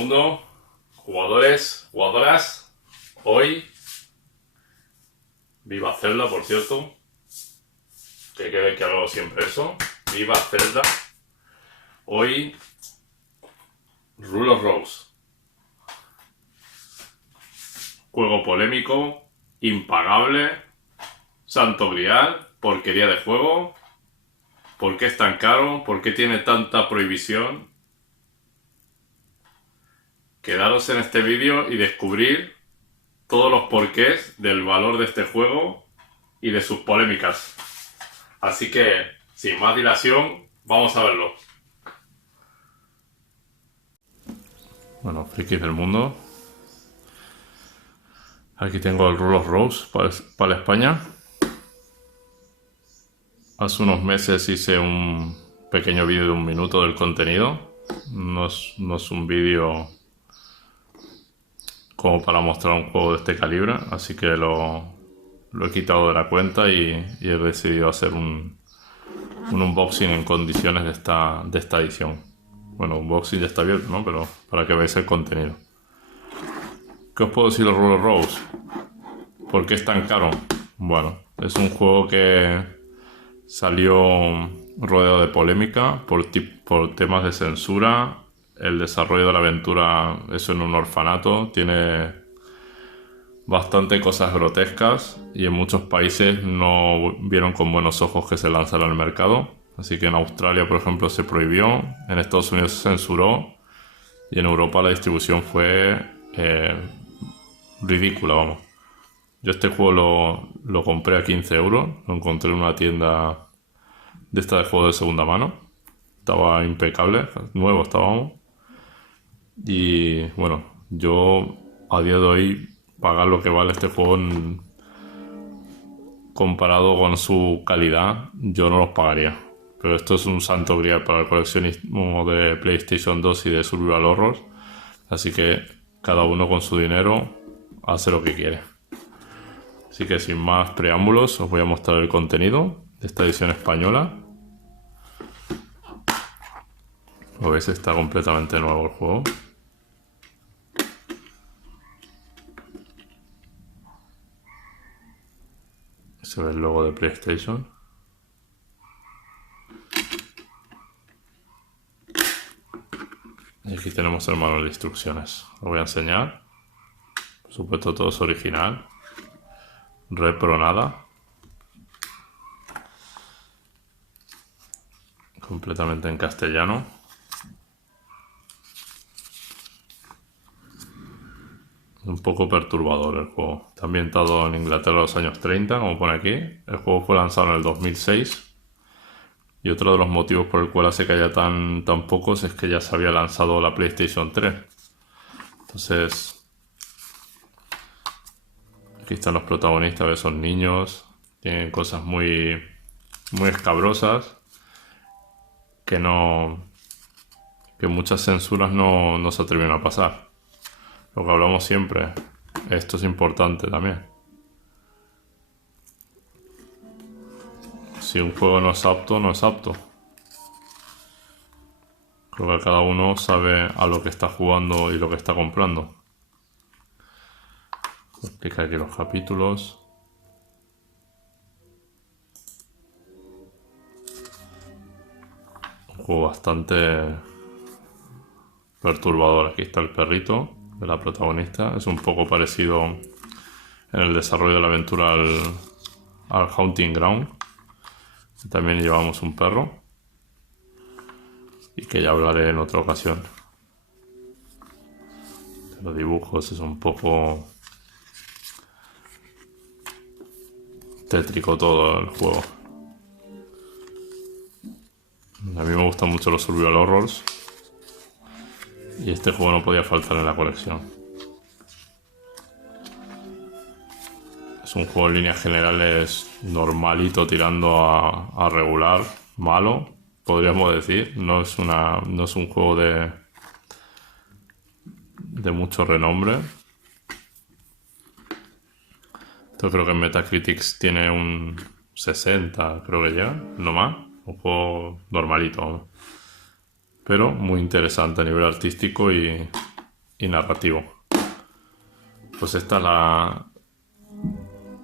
mundo, jugadores, jugadoras. Hoy, viva Zelda, por cierto, que quede que hago siempre eso. Viva Zelda. Hoy, Rule of Rose. Juego polémico, impagable, santo grial, porquería de juego. ¿Por qué es tan caro? ¿Por qué tiene tanta prohibición? Quedaros en este vídeo y descubrir todos los porqués del valor de este juego y de sus polémicas. Así que, sin más dilación, vamos a verlo. Bueno, frikis del mundo. Aquí tengo el Rule of Rose para España. Hace unos meses hice un pequeño vídeo de 1 minuto del contenido. No es un vídeo como para mostrar un juego de este calibre, así que lo he quitado de la cuenta y he decidido hacer un unboxing en condiciones de esta edición. Bueno, unboxing ya está abierto, ¿no? Pero para que veáis el contenido. ¿Qué os puedo decir del Rule of Rose? ¿Por qué es tan caro? Bueno, es un juego que salió rodeado de polémica por temas de censura. El desarrollo de la aventura es en un orfanato, tiene bastante cosas grotescas y en muchos países no vieron con buenos ojos que se lanzara al mercado. Así que en Australia, por ejemplo, se prohibió, en Estados Unidos se censuró y en Europa la distribución fue ridícula, vamos. Yo este juego lo compré a 15 euros, lo encontré en una tienda de esta de juegos de segunda mano. Estaba impecable, nuevo estábamos. Y bueno, yo a día de hoy pagar lo que vale este juego comparado con su calidad, yo no los pagaría. Pero esto es un santo grial para el coleccionismo de PlayStation 2 y de Survival Horror. Así que cada uno con su dinero hace lo que quiere. Así que sin más preámbulos os voy a mostrar el contenido de esta edición española. Como veis, está completamente nuevo el juego. Se ve el logo de PlayStation. Y aquí tenemos el manual de instrucciones. Lo voy a enseñar. Por supuesto, todo es original. Repro nada. Completamente en castellano. Un poco perturbador el juego. Está ambientado en Inglaterra de los años 30, como pone aquí. El juego fue lanzado en el 2006. Y otro de los motivos por el cual hace que haya tan pocos es que ya se había lanzado la PlayStation 3. Entonces, aquí están los protagonistas, que son niños. Tienen cosas muy escabrosas que muchas censuras no se atreven a pasar. Lo que hablamos siempre, esto es importante también. Si un juego no es apto, no es apto. Creo que cada uno sabe a lo que está jugando y lo que está comprando. Explica aquí los capítulos. Un juego bastante perturbador. Aquí está el perrito de la protagonista. Es un poco parecido en el desarrollo de la aventura al Haunting Ground. También llevamos un perro y que ya hablaré en otra ocasión. Los dibujos es un poco tétrico todo el juego. A mí me gustan mucho los Survival Horrors y este juego no podía faltar en la colección. Es un juego en líneas generales normalito, tirando a regular, malo, podríamos decir. No es un juego de mucho renombre. Esto creo que en Metacritic tiene un 60, creo que ya, no más. Un juego normalito, pero muy interesante a nivel artístico y y narrativo. Pues esta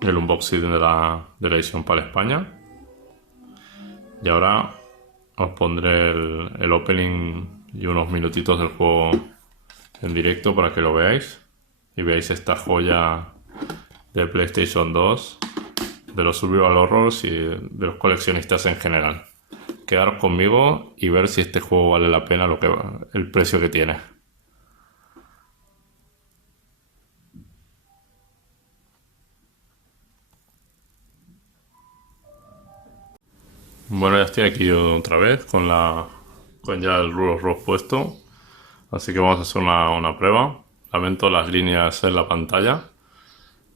es el unboxing de la edición para España. Y ahora os pondré el opening y unos minutitos del juego en directo para que lo veáis y veáis esta joya de PlayStation 2, de los survival horrors y de los coleccionistas en general. Quedaros conmigo y ver si este juego vale la pena el precio que tiene. Bueno, ya estoy aquí yo otra vez con ya el Rulos Ross puesto, así que vamos a hacer una prueba. Lamento las líneas en la pantalla,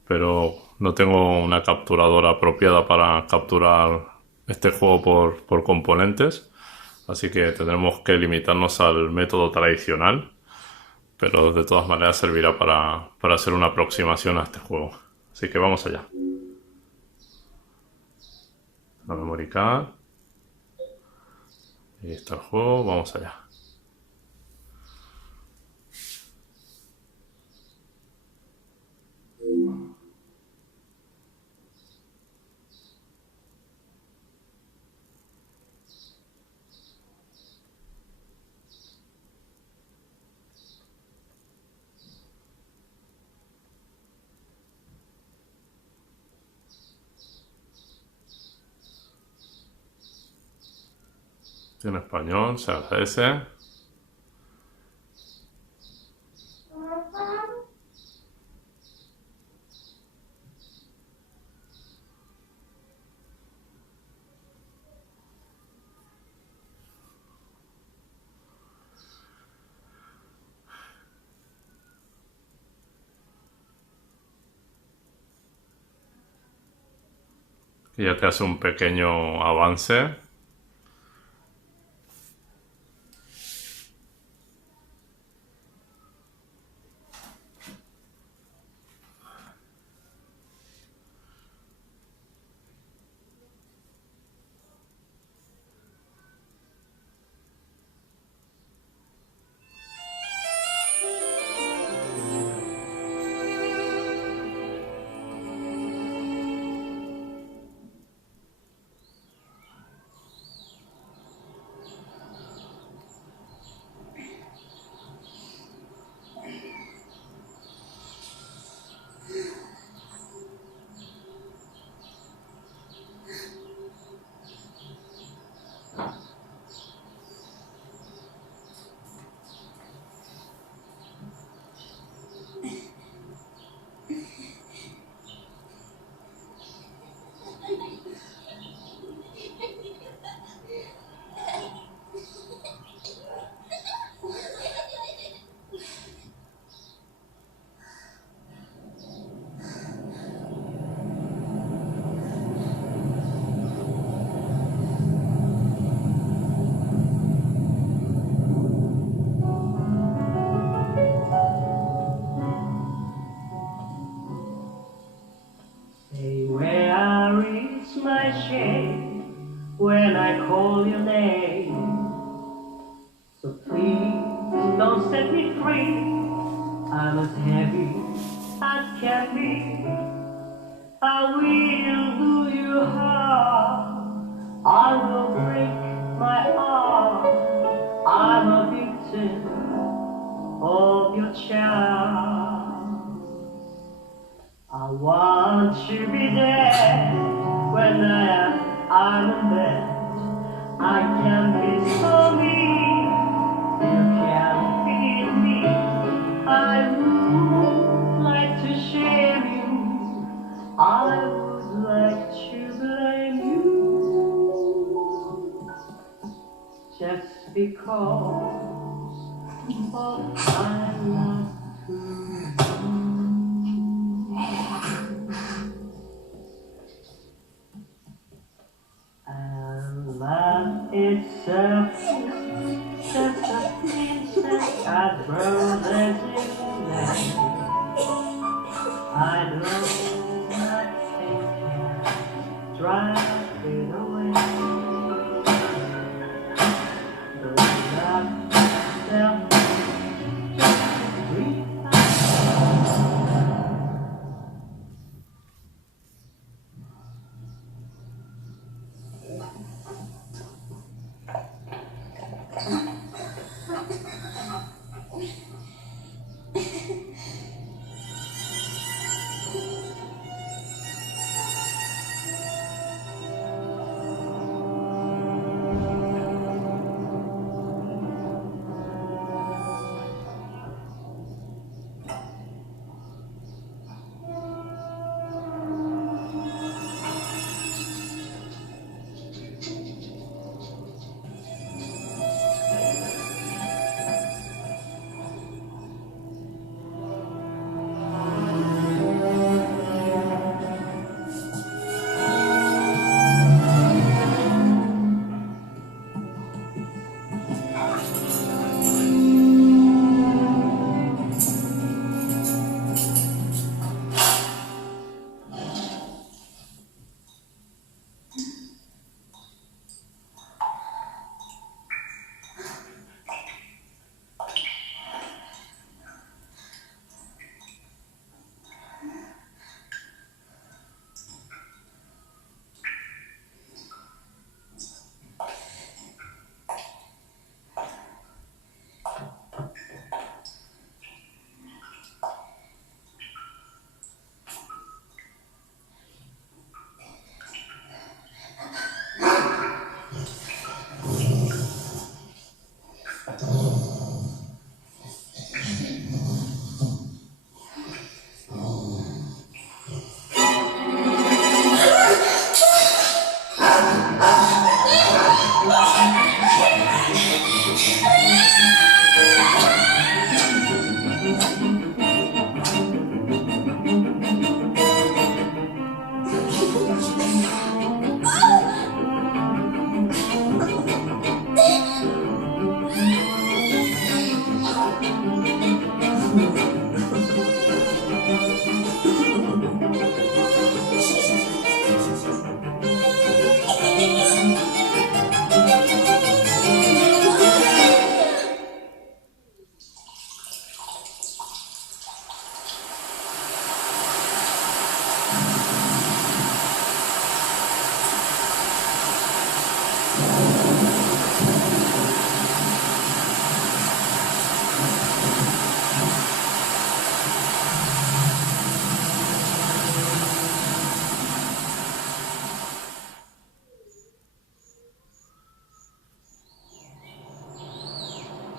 pero no tengo una capturadora apropiada para capturar este juego por componentes, así que tendremos que limitarnos al método tradicional, pero de todas maneras servirá para hacer una aproximación a este juego. Así que vamos allá. La memory card. Ahí está el juego, vamos allá. En español, se agradece. Y ya te hace un pequeño avance. When I call your name, so please don't set me free. I'm as heavy as can be. I will do you harm. I will break my arm. I'm a victim of your charm. I want you to be there when I'm in bed. I can be so mean, you can't beat me. I would like to shame you, I would like to blame you, just because of my love to you. Itself, just a princess I'd brothers in land. I know I can't drive it away. Though not self, just a dream.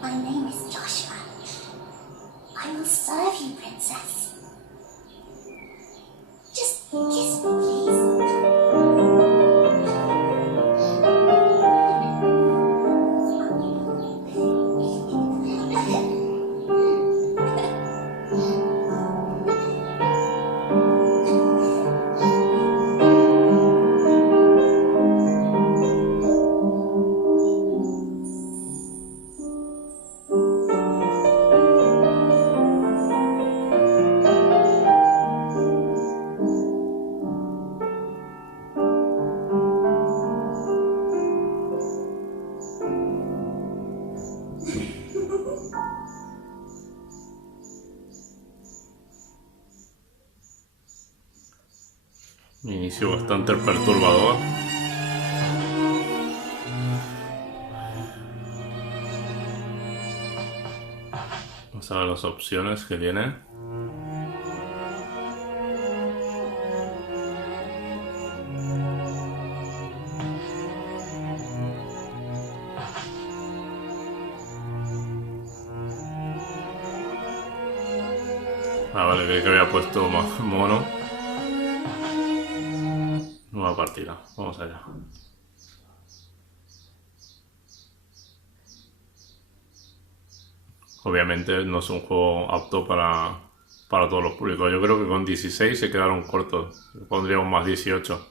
My name is Joshua. I will serve you, princess. Just kiss me, please. Inicio bastante perturbador. Vamos a ver las opciones que tiene. Ah, vale, creí que había puesto más mono. Nueva partida, vamos allá. Obviamente no es un juego apto para todos los públicos. Yo creo que con 16 se quedaron cortos. Pondríamos más 18.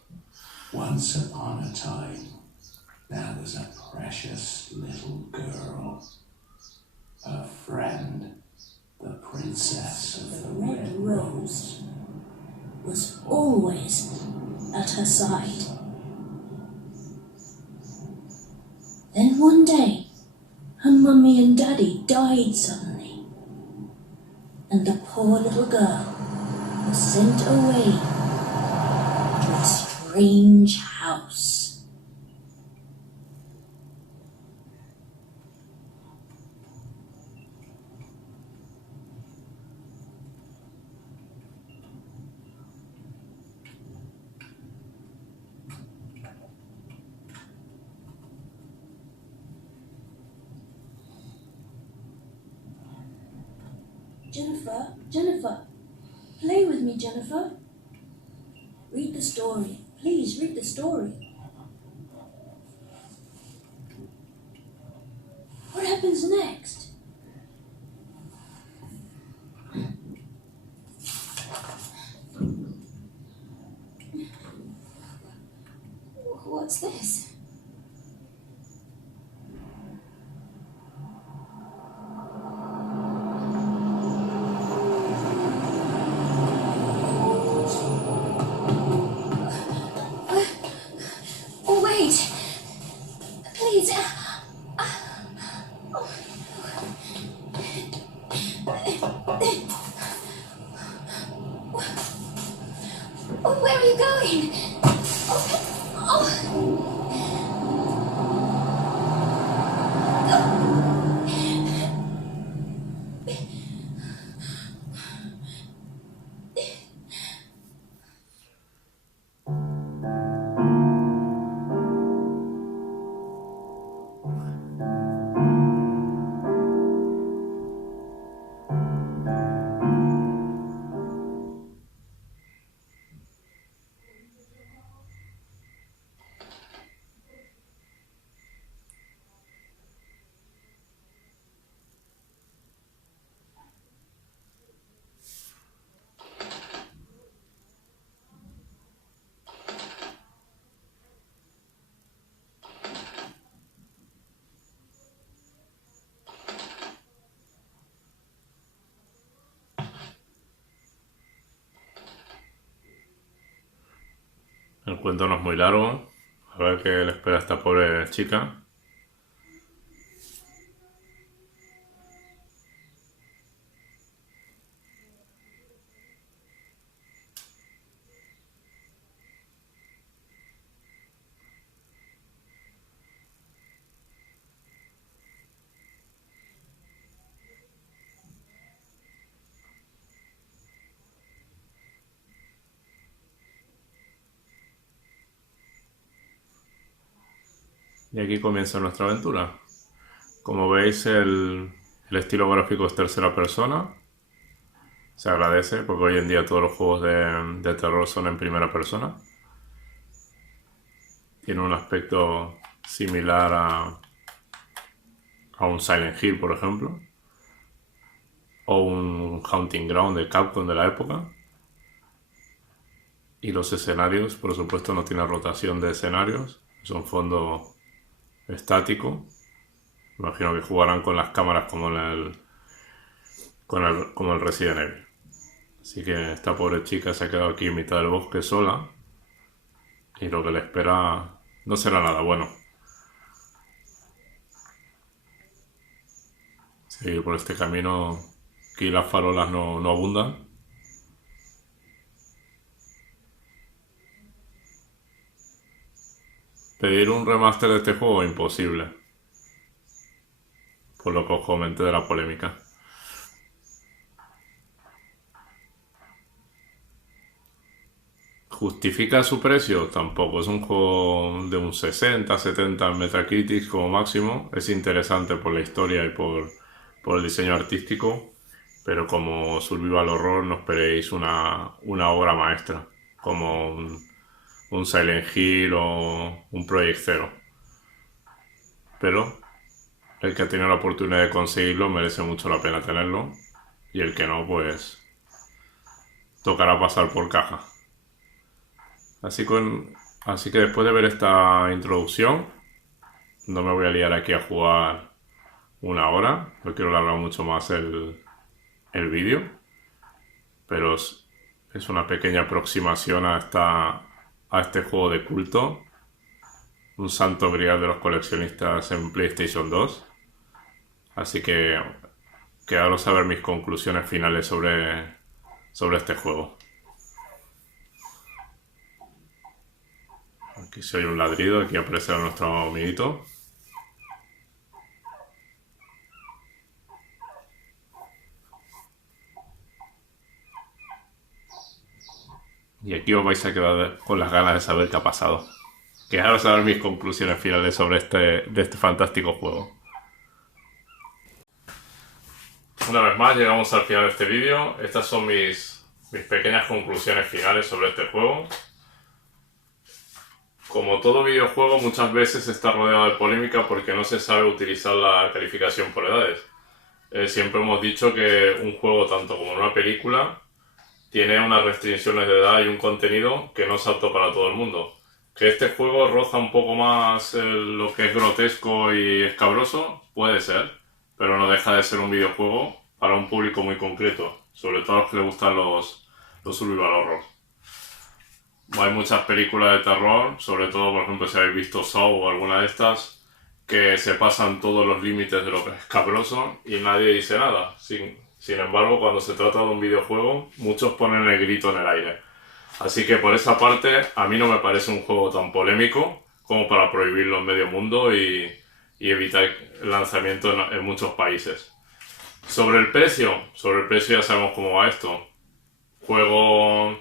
Once upon a time, there was a precious little girl, a friend, the princess of the Red Rose, Was always at her side. Then one day, her mummy and daddy died suddenly, and the poor little girl was sent away to a strange house. Jennifer, play with me, Jennifer. Read the story. Please read the story. What happens next? What's this? Oh, wait. Please. Oh, where are you going? cuento no es muy largo. A ver qué le espera a esta pobre chica. Y aquí comienza nuestra aventura. Como veis, el estilo gráfico es tercera persona. Se agradece porque hoy en día todos los juegos de terror son en primera persona. Tiene un aspecto similar a un Silent Hill, por ejemplo. O un Hunting Ground de Capcom de la época. Y los escenarios, por supuesto, no tienen rotación de escenarios. Son fondo estático. Imagino que jugarán con las cámaras como como el Resident Evil. Así que esta pobre chica se ha quedado aquí en mitad del bosque sola. Y lo que le espera no será nada bueno. Seguir por este camino, aquí las farolas no abundan. Pedir un remaster de este juego imposible. Por lo que os comenté de la polémica. ¿Justifica su precio? Tampoco. Es un juego de un 60-70 en Metacritic como máximo. Es interesante por la historia y por el diseño artístico. Pero como survival horror no esperéis una obra maestra. Como un Silent Hill o un Project Zero. Pero el que ha tenido la oportunidad de conseguirlo merece mucho la pena tenerlo. Y el que no, pues tocará pasar por caja. Así que después de ver esta introducción, no me voy a liar aquí a jugar una hora. No quiero alargar mucho más el vídeo. Pero es una pequeña aproximación a este juego de culto. Un santo grial de los coleccionistas en PlayStation 2. Así que quedaros a ver mis conclusiones finales sobre este juego. Aquí se oye un ladrido, aquí aparece nuestro amiguito. Y aquí os vais a quedar con las ganas de saber qué ha pasado. Quedaros a ver mis conclusiones finales sobre este fantástico juego. Una vez más llegamos al final de este vídeo. Estas son mis pequeñas conclusiones finales sobre este juego. Como todo videojuego, muchas veces está rodeado de polémica porque no se sabe utilizar la calificación por edades. Siempre hemos dicho que un juego, tanto como una película, tiene unas restricciones de edad y un contenido que no es apto para todo el mundo. Que este juego roza un poco más lo que es grotesco y escabroso, puede ser, pero no deja de ser un videojuego para un público muy concreto, sobre todo a los que les gustan los survival horror. Hay muchas películas de terror, sobre todo, por ejemplo, si habéis visto Saw o alguna de estas, que se pasan todos los límites de lo que es escabroso y nadie dice nada. Sin embargo, cuando se trata de un videojuego, muchos ponen el grito en el aire. Así que por esa parte, a mí no me parece un juego tan polémico como para prohibirlo en medio mundo y evitar el lanzamiento en muchos países. Sobre el precio ya sabemos cómo va esto. Juego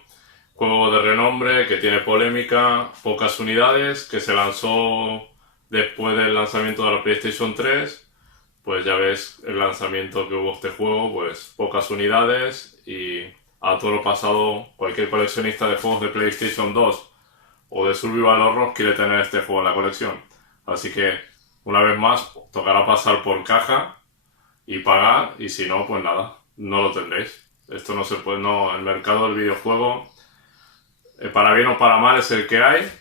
de renombre, que tiene polémica, pocas unidades, que se lanzó después del lanzamiento de la PlayStation 3. Pues ya ves el lanzamiento que hubo este juego, pues pocas unidades y a todo lo pasado, cualquier coleccionista de juegos de PlayStation 2 o de Survival Horror quiere tener este juego en la colección. Así que, una vez más, tocará pasar por caja y pagar, y si no, pues nada, no lo tendréis. Esto no se puede, no, el mercado del videojuego, para bien o para mal, es el que hay.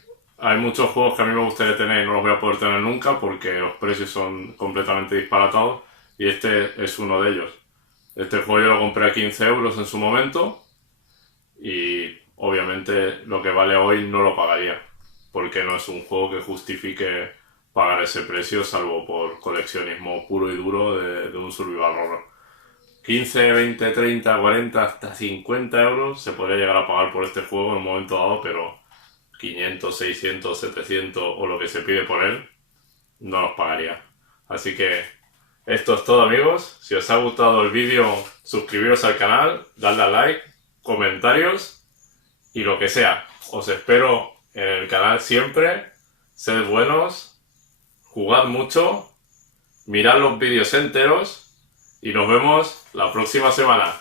Hay muchos juegos que a mí me gustaría tener y no los voy a poder tener nunca porque los precios son completamente disparatados y este es uno de ellos. Este juego yo lo compré a 15 euros en su momento y obviamente lo que vale hoy no lo pagaría. porque no es un juego que justifique pagar ese precio, salvo por coleccionismo puro y duro de un survival horror. 15, 20, 30, 40, hasta 50 euros se podría llegar a pagar por este juego en un momento dado, pero 500, 600, 700 o lo que se pide por él, no los pagaría. Así que esto es todo, amigos. Si os ha gustado el vídeo, suscribiros al canal, dadle a like, comentarios y lo que sea. Os espero en el canal siempre. Sed buenos, jugad mucho, mirad los vídeos enteros y nos vemos la próxima semana.